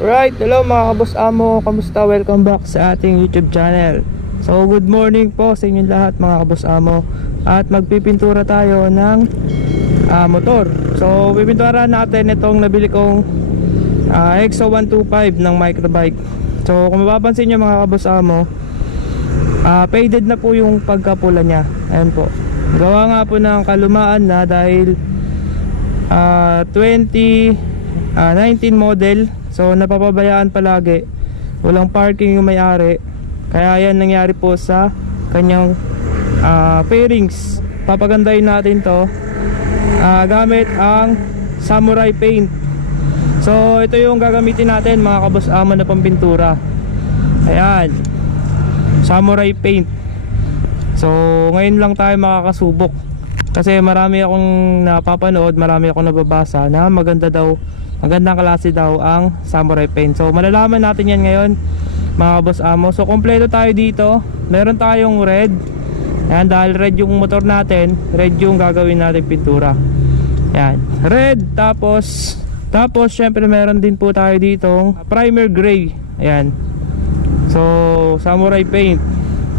Right, hello mga kabos amo, kamusta? Welcome back sa ating YouTube channel. So good morning po sa inyong lahat mga kabos amo. At magpipintura tayo ng motor. So pipintura natin itong nabili kong EXO 125 ng microbike. So kung mapapansin nyo mga kabos amo, faded na po yung pagkapula nya. Ayan po, gawa nga po ng kalumaan na dahil 2019 model. So napapabayaan palagi, walang parking yung may-ari. Kaya yan nangyari po sa kanyang fairings. Papagandahin natin to gamit ang samurai paint. So ito yung gagamitin natin mga kabos amo na pampintura. Ayan, samurai paint. So ngayon lang tayo makakasubok, kasi marami akong napapanood, marami akong nababasa na magandang klase daw ang samurai paint. So malalaman natin yan ngayon mga boss amo. So kompleto tayo dito. Meron tayong red. Yan, dahil red yung motor natin, red yung gagawin natin pintura. Yan, red. Tapos syempre meron din po tayo ditong primer gray. Ayan. So samurai paint,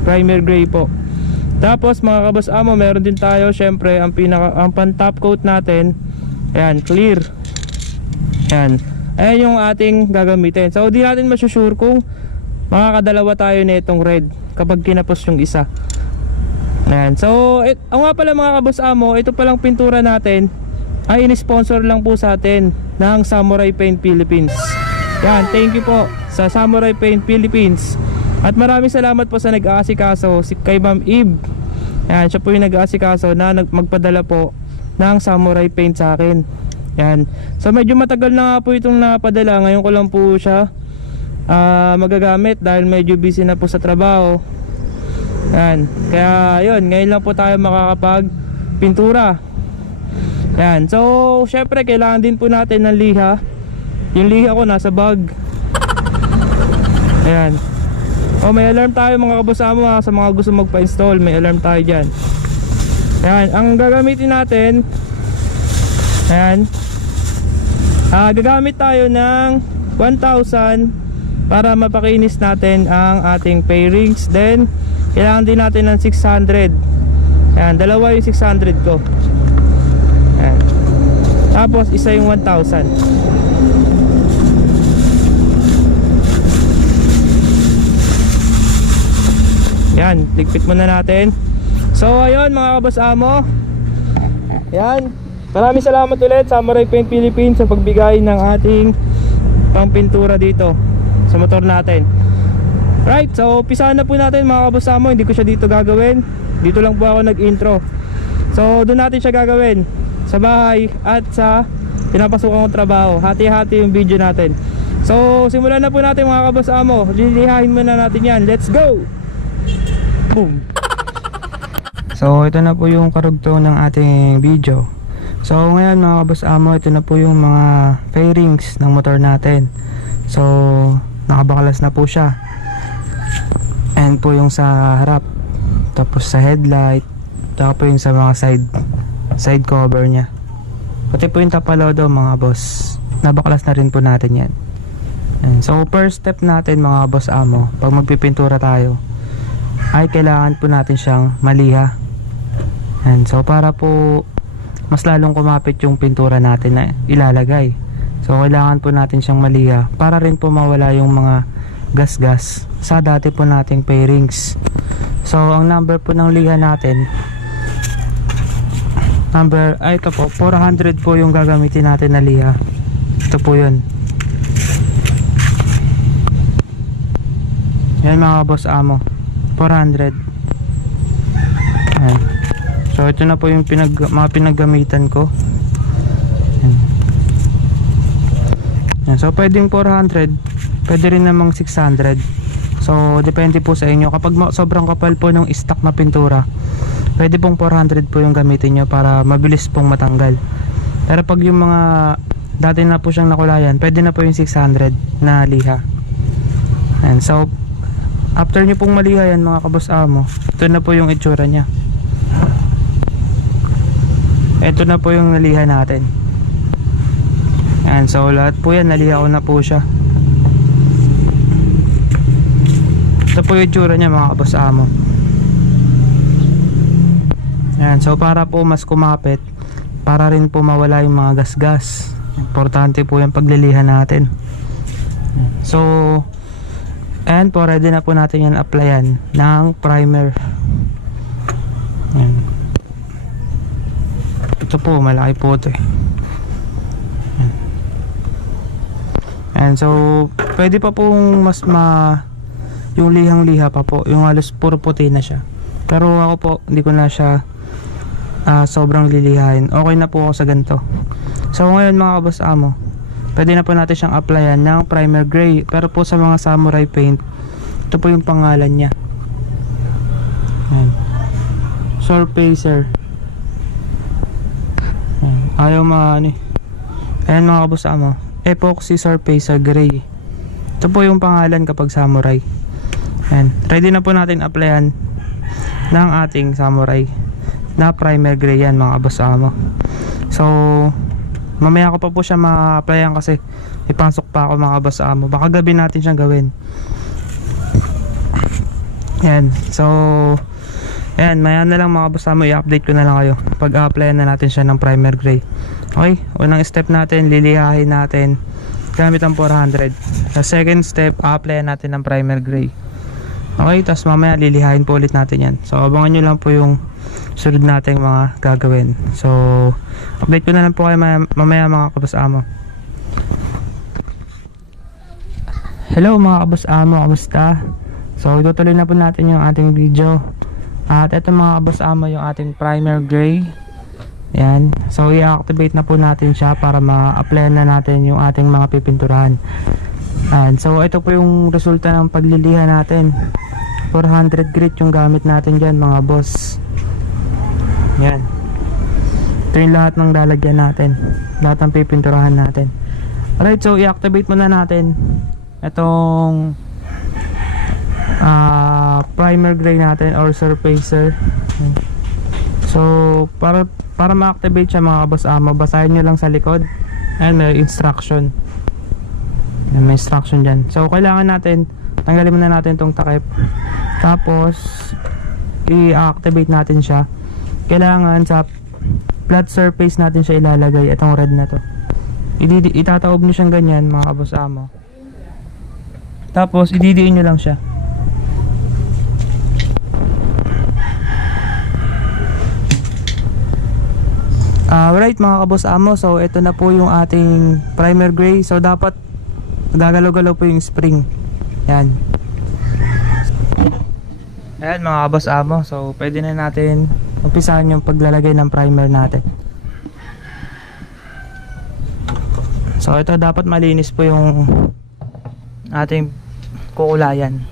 primer gray po. Tapos mga kabos amo, meron din tayo syempre ang pan top coat natin. Ayan, clear. Yan. Ayan yung ating gagamitin. So di natin masusure kung makakadalawa tayo na itong red kapag kinapos yung isa. Ayan. So nga pala mga kabos amo, ito palang pintura natin ay in-sponsor lang po sa atin ng Samurai Paint Philippines. Yan, thank you po sa Samurai Paint Philippines. At maraming salamat po sa nag-aasikaso, kay Ma'am Eve. Yan, siya po yung nag-aasikaso na magpadala po ng Samurai Paint sa akin. Yan. So medyo matagal na nga po itong napadala. Ngayon ko lang po siya magagamit dahil medyo busy na po sa trabaho. Yan. Kaya yun, ngayon lang po tayo makakapag pintura. Yan. So syempre kailangan din po natin ng liha. Yung liha ko nasa bag. Ayan. May alarm tayo mga kabos amo sa mga gusto magpa-install. May alarm tayo dyan. Ayan. Ang gagamitin natin, ayan, gagamit tayo ng 1,000 para mapakinis natin ang ating fairings. Then kailangan din natin ng 600. Ayan, dalawa yung 600 ko. Ayan. Tapos isa yung 1,000. Yan, ligpit muna natin. So ayun mga kabos amo, yan, maraming salamat ulit Samurai Paint Philippines sa pagbigay ng ating pangpintura dito sa motor natin. Right, so umpisa na po natin mga kabos amo. Hindi ko siya dito gagawin, dito lang po ako nag-intro. So doon natin siya gagawin sa bahay at sa pinapasukan kong trabaho. Hati-hati yung video natin. So simulan na po natin mga kabos amo. Lilihain muna natin yan. Let's go! Boom. So ito na po yung karugtong ng ating video. So ngayon mga kabos amo, ito na po yung mga fairings ng motor natin. So nakabakalas na po siya. And po yung sa harap, tapos sa headlight, tapos po yung sa mga side cover nya, pati po yung tapalodo mga boss, nabakalas na rin po natin yan. And so first step natin mga boss amo, pag magpipintura tayo, ay kailangan po natin siyang maliha. And so para po mas lalong kumapit yung pintura natin na ilalagay, so kailangan po natin siyang maliha para rin po mawala yung mga gas-gas sa dati po nating fairings. So ang number po ng liha natin, ito po, 400 po yung gagamitin natin na liha. Ito po yun. Yan mga boss amo, 400. Ayan. So ito na po yung mga pinaggamitan ko. Ayan. Ayan. So pwedeng 400, pwede rin namang 600. So depende po sa inyo. Kapag sobrang kapal po ng stock na pintura, pwede pong 400 po yung gamitin nyo para mabilis pong matanggal. Pero pag yung mga dati na po siyang nakulayan, pwede na po yung 600 na liha. Ayan. So after nyo pong maliha yan mga kabos amo, ito na po yung itsura nya. Ito na po yung naliha natin. Ayan, so lahat po yan naliha ko na po siya. Ito po yung itsura niya mga kaboss amo. Yan, so para po mas kumapit, para rin po mawala yung mga gasgas. Importante po yung paglilihan natin. So, and po ready na po natin yan applyan ng primer. Yan. Ito po, malaki po ito eh. And so, pwede pa pong mas yung lihang-liha pa po, yung halos puro puti na siya. Pero ako po, hindi ko na siya sobrang lilihain. Okay na po ako sa ganito. So ngayon mga kaboss amo, pwede na po natin siyang applyan ng primer gray. Pero po sa mga samurai paint, ito po yung pangalan niya. Ayan. Surfacer. Ayan. Ayaw ayan mga kaboss amo, epoxy surfacer gray. Ito po yung pangalan kapag samurai. Ayan. Ready na po natin applyan ng ating samurai na primer gray yan mga kaboss amo. So mamaya ko pa po siya ma-applyan kasi ipasok pa ako mga kaboss amo. Baka gabi natin siyang gawin. Yan. So ayan, maya na lang mga kaboss amo, i-update ko na lang kayo pag applyan na natin siya ng primer gray. Okay, unang step natin, lilihahin natin gamit ang 400. Sa second step, applyan natin ng primer gray. Okay, tapos mamaya lilihain po ulit natin yan. So abangan nyo lang po yung sunod nating mga gagawin. So update ko na lang po kayo mamaya mga kaboss amo. Hello mga kaboss amo, kamusta? So itutuloy na po natin yung ating video. At ito mga kaboss amo, yung ating primer gray. Yan. So i-activate na po natin siya para ma-applyan na natin yung ating mga pipinturahan. And so ito po yung resulta ng pagliliha natin. 400 grit yung gamit natin dyan mga boss. Yan. Ito yung lahat ng lalagyan natin, lahat ng pipinturahan natin. Alright, so i-activate muna natin itong primer gray natin or surfacer. So para ma-activate siya mga boss amo, basahin nyo lang sa likod. Ayan, may instruction. Ayan, may instruction dyan. So kailangan natin tanggalin muna natin itong takip, tapos i-activate natin siya. Kailangan sa flat surface natin siya ilalagay, itong red na to. Itataob nyo siyang ganyan mga kaboss amo, tapos ididiin nyo lang siya. Alright mga kaboss amo, so ito na po yung ating primer gray. So dapat gagalaw-galaw po yung spring. Yan. Ayan mga kaboss amo, so pwede na natin umpisahan yung paglalagay ng primer natin. So ito dapat malinis po yung ating kukulayan.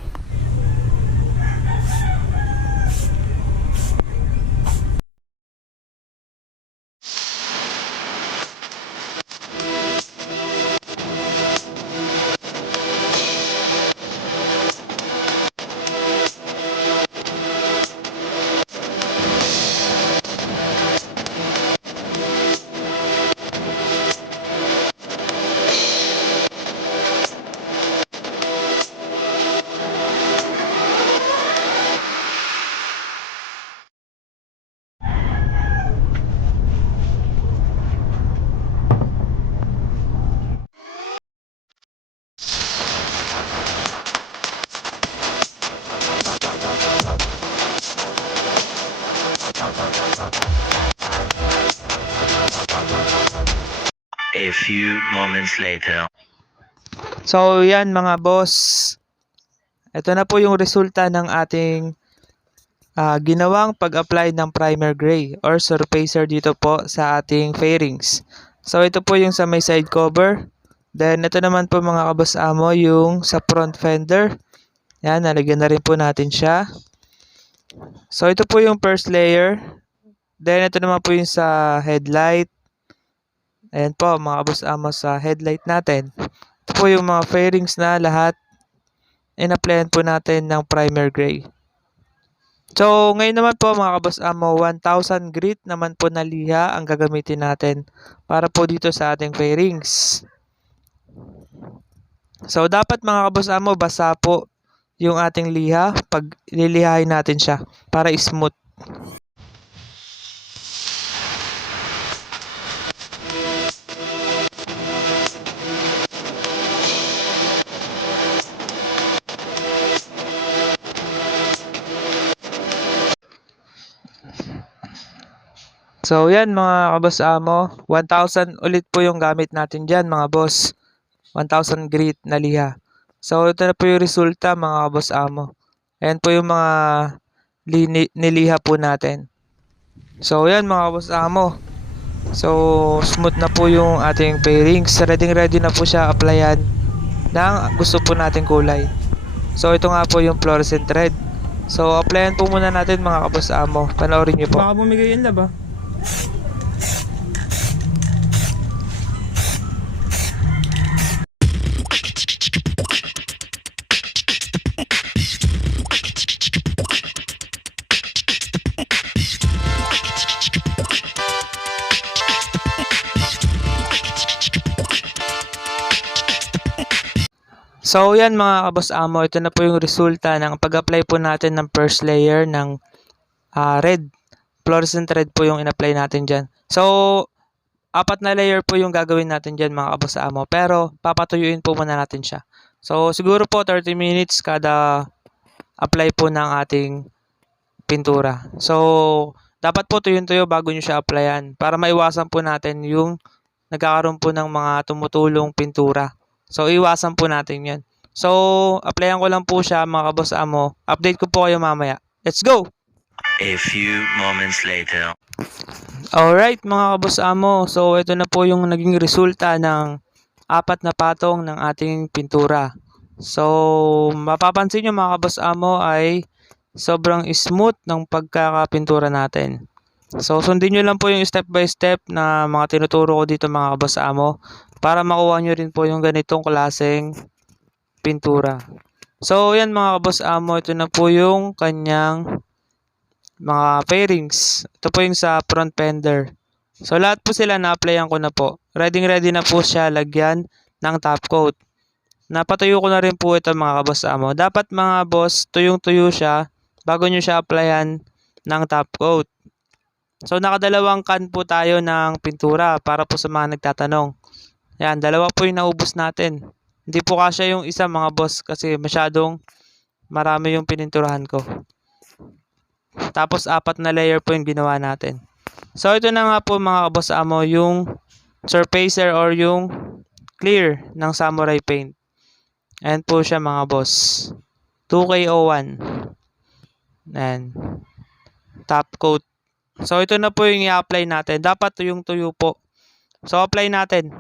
A few moments later. So yan mga boss, ito na po yung resulta ng ating ginawang pag-apply ng primer gray or surfacer dito po sa ating fairings. So ito po yung sa may side cover. Then ito naman po mga kaboss amo yung sa front fender. Yan, nalagyan na rin po natin siya. So ito po yung first layer. Then ito naman po yung sa headlight. Ayan po mga kaboss amo sa headlight natin. Ito po yung mga fairings na lahat in-applyan po natin ng primer gray. So ngayon naman po mga kaboss amo, 1000 grit naman po na liha ang gagamitin natin para po dito sa ating fairings. So dapat mga kaboss amo, basa po yung ating liha pag lilihain natin siya para smooth. So yan mga kaboss amo, 1,000 ulit po yung gamit natin dyan mga boss. 1,000 grit na liha. So ito na po yung resulta mga kaboss amo. Ayan po yung mga niliha po natin. So yan mga kaboss amo. So smooth na po yung ating fairings. Ready na po siya applyan ng gusto po nating kulay. So ito nga po yung fluorescent red. So applyan po muna natin mga kaboss amo. Panoorin niyo po. Baka bumigay yun lab ah. So yan mga kaboss amo, ito na po yung resulta ng pag-apply po natin ng first layer ng red. Fluorescent red po yung in-apply natin dyan. So 4 na layer po yung gagawin natin dyan mga kaboss amo, pero papatuyuin po muna natin siya. So siguro po 30 minutes kada apply po ng ating pintura. So dapat po tuyong-tuyo bago nyo siya applyan para maiwasan po natin yung nagkakaroon po ng mga tumutulong pintura. So, iwasan po natin yan. So, applyan ko lang po siya mga kaboss amo. Update ko po kayo mamaya. Let's go! A few moments later. Alright mga kaboss amo. So, ito na po yung naging resulta ng 4 na patong ng ating pintura. So, mapapansin nyo mga kaboss amo ay sobrang smooth ng pagkakapintura natin. So, sundin nyo lang po yung step by step na mga tinuturo ko dito mga kaboss amo para makuha nyo rin po yung ganitong klaseng pintura. So, yan mga kaboss amo, ito na po yung kanyang mga fairings. Ito po yung sa front fender. So, lahat po sila na-applyan ko na po. Ready na po siya lagyan ng top coat. Napatuyo ko na rin po ito mga kaboss amo. Dapat mga boss, tuyong-tuyo siya bago nyo siya applyan ng top coat. So, nakadalawang can po tayo ng pintura para po sa mga nagtatanong. Yan, 2 po yung naubos natin. Hindi po kasya yung isa mga boss kasi masyadong marami yung pininturahan ko. Tapos 4 na layer po yung ginawa natin. So ito na nga po mga boss amo yung surfacer or yung clear ng samurai paint. Ayan po siya mga boss. 2K01. Ayan. Top coat. So ito na po yung i-apply natin. Dapat tuyong tuyo po. So apply natin.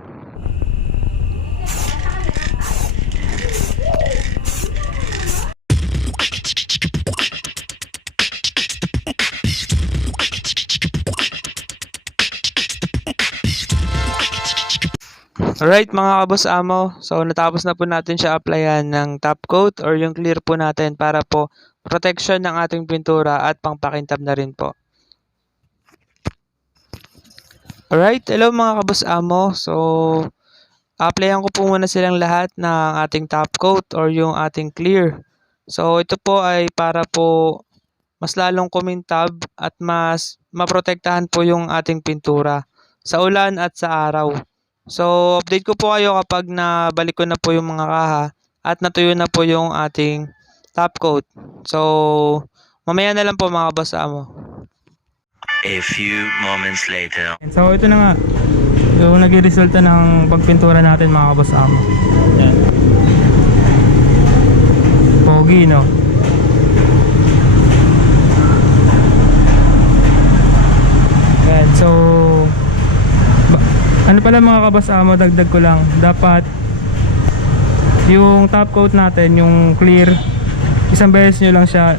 Alright mga kaboss amo, so natapos na po natin siya applyan ng top coat or yung clear po natin para po protection ng ating pintura at pangpakintab na rin po. Alright, hello mga kaboss amo, so applyan ko po muna silang lahat ng ating top coat or yung ating clear. So ito po ay para po mas lalong kumintab at mas maprotektahan po yung ating pintura sa ulan at sa araw. So, update ko po kayo kapag nabalik ko na po yung mga kaha at natuyo na po yung ating top coat. So, mamaya na lang po mga boss amo. A few moments later. So, ito na nga yung naging resulta ng pagpintura natin mga boss amo. Yan. Pogi, no? Yan, so ano pala mga kaboss amo, dagdag ko lang, dapat yung top coat natin, yung clear, isang beses nyo lang siya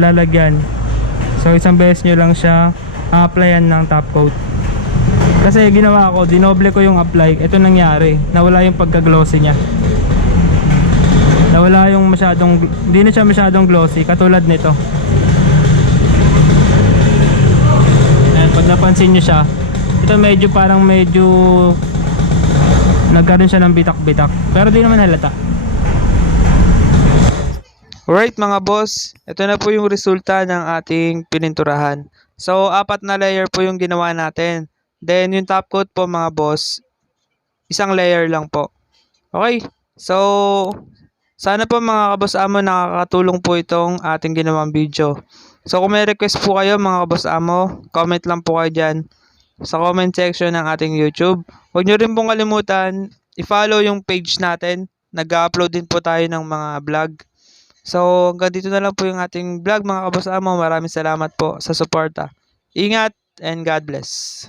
lalagyan. So isang beses nyo lang siya applyan ng top coat. Kasi ginawa ko, dinoble ko yung apply. Ito nangyari, nawala yung pagka-glossy nya. Nawala yung masyadong, hindi na siya masyadong glossy katulad nito. Ayan, pag napansin nyo siya, ito medyo nagkaroon siya ng bitak-bitak, pero di naman halata. Alright mga boss, ito na po yung resulta ng ating pininturahan. So, 4 na layer po yung ginawa natin. Then, yung top coat po mga boss, isang layer lang po. Okay, so, sana po mga kaboss amo nakakatulong po itong ating ginawang video. So, kung may request po kayo mga kaboss amo, comment lang po kayo dyan sa comment section ng ating YouTube. Huwag nyo rin pong kalimutan, i-follow yung page natin. Nag-upload din po tayo ng mga vlog. So, hanggang dito na lang po yung ating vlog mga kabos amo. Maraming salamat po sa suporta. Ingat and God bless.